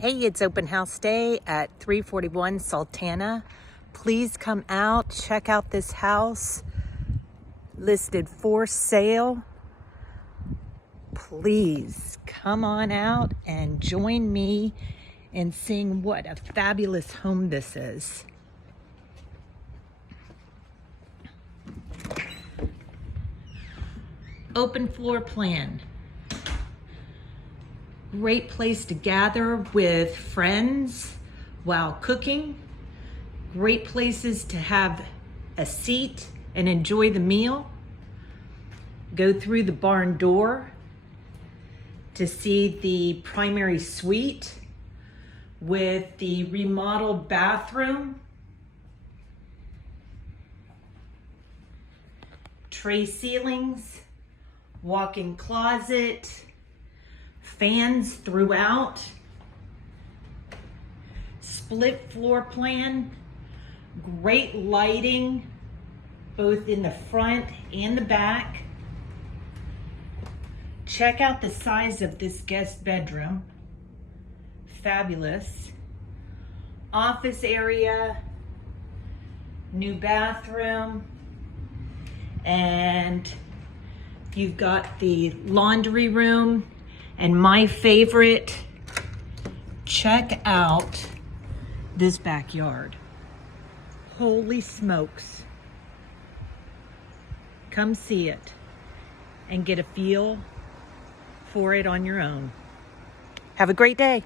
Hey, it's open house day at 341 Sultana. Please come out, check out this house listed for sale. Please come on out and join me in seeing what a fabulous home this is. Open floor plan. Great place to gather with friends while cooking. Great places to have a seat and enjoy the meal. Go through the barn door to see the primary suite with the remodeled bathroom, tray ceilings, walk-in closet, fans throughout, split floor plan, great lighting both in the front and the back. Check out the size of this guest bedroom. Fabulous. Office area, new bathroom, and you've got the laundry room. And my favorite, check out this backyard. Holy smokes. Come see it and get a feel for it on your own. Have a great day.